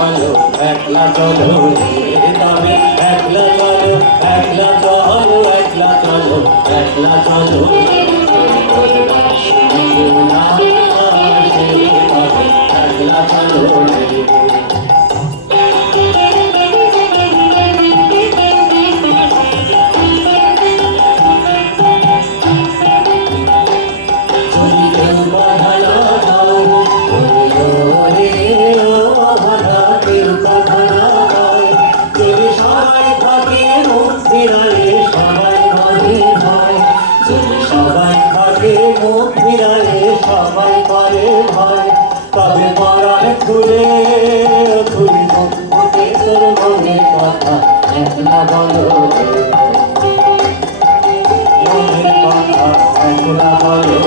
চলো একলা চলো তবে একলা চলো একলা চলো একলা চলো একলা চলো একলা চলো সবাই করে ভয় তবে পরাণ খুলে খুলি মুখে তোর মনের কথা একলা বলো মনের কথা একলা বলো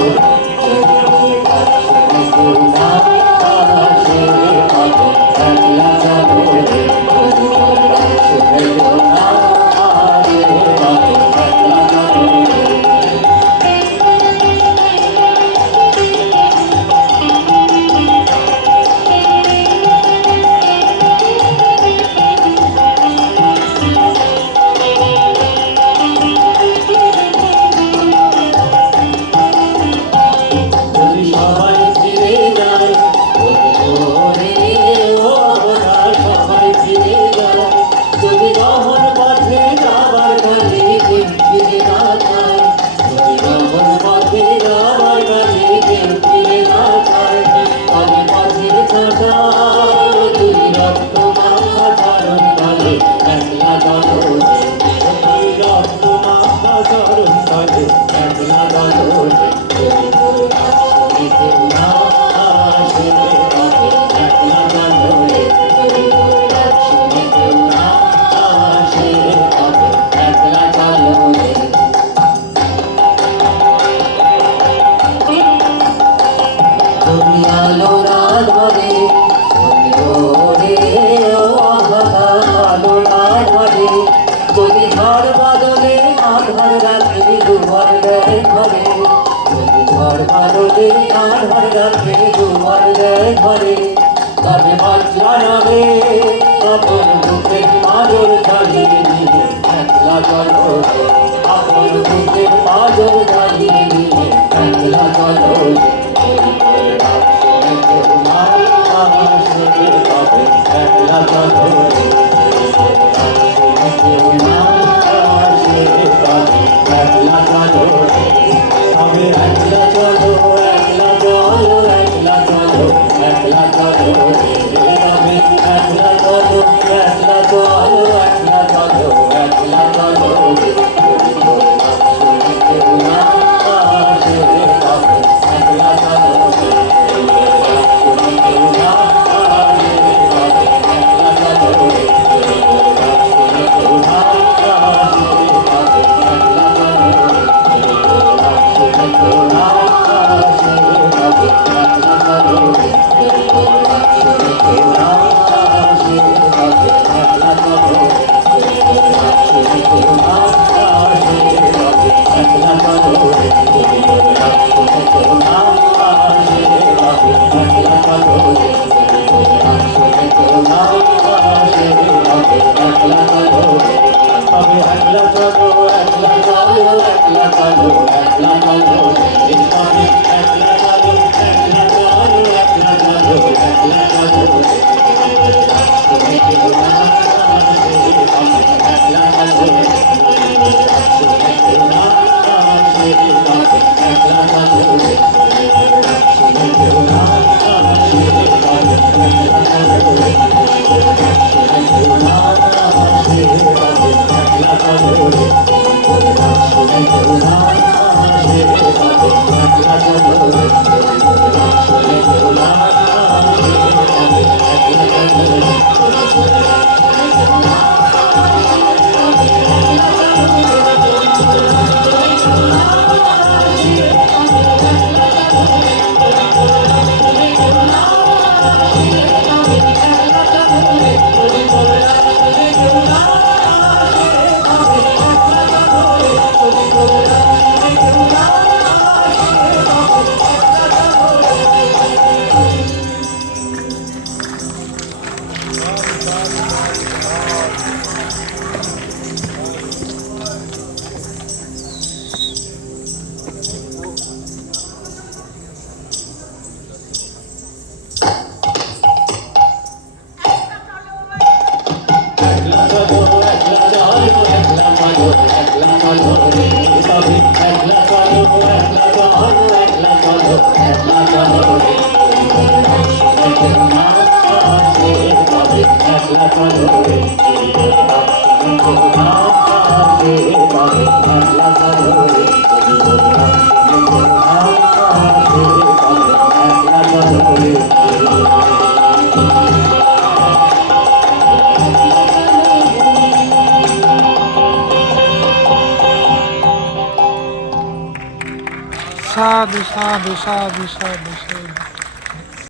একলা ঘরে তবে বাচ্চা নামে আপন বুকে পাজর জ্বালিয়ে দিয়ে একলা চলো আপন বুকে পাজর জ্বালিয়ে দিয়ে একলা চলো একলা চলো একলা চলো আমি একলা চলো একলা চলো একলা চলো একলা চলো আমি একলা চলো একলা চলো একলা চলো একলা চলো একলা একলা চলো রে একলা চলো রে একলা চলো রে সাধু সাধু সাধু সাধু